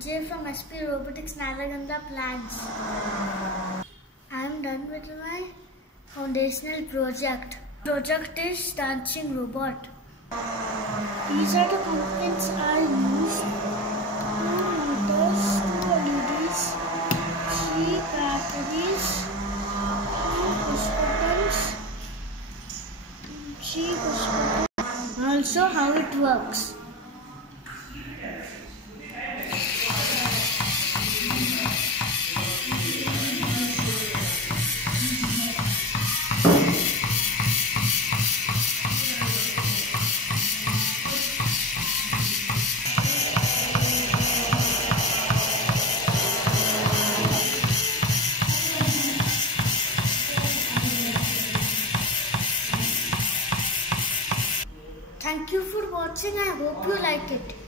Vijay from SP Robotics Nalaganda plans. I am done with my foundational project. Project is dancing robot. These are the components I used: 2 motors, 2 LEDs, 3 batteries, 2 push buttons, 3 push buttons. Also how it works. Thank you for watching. I hope you like it.